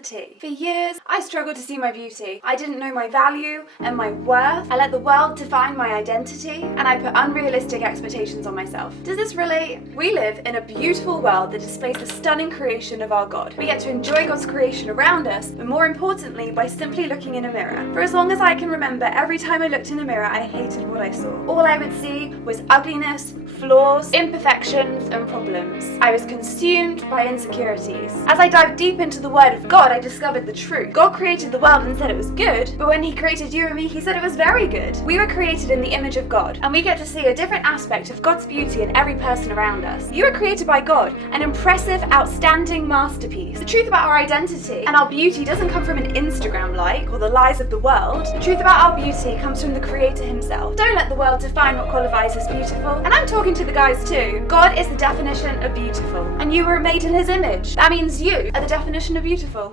identity. For years, I struggled to see my beauty. I didn't know my value and my worth. I let the world define my identity, and I put unrealistic expectations on myself. Does this relate? We live in a beautiful world that displays the stunning creation of our God. We get to enjoy God's creation around us, but more importantly, by simply looking in a mirror. For as long as I can remember, every time I looked in a mirror, I hated what I saw. All I would see was ugliness, flaws, imperfections, and problems. I was consumed by insecurities. As I dived deep into the Word of God, I discovered the truth. God created the world and said it was good, but when He created you and me, He said it was very good. We were created in the image of God, and we get to see a different aspect of God's beauty in every person around us. You were created by God, an impressive, outstanding masterpiece. The truth about our identity and our beauty doesn't come from an Instagram like or the lies of the world. The truth about our beauty comes from the Creator Himself. Don't let the world define what qualifies as beautiful. And I'm talking to the guys too. God is the definition of beautiful, and you were made in His image. That means you are the definition of beautiful.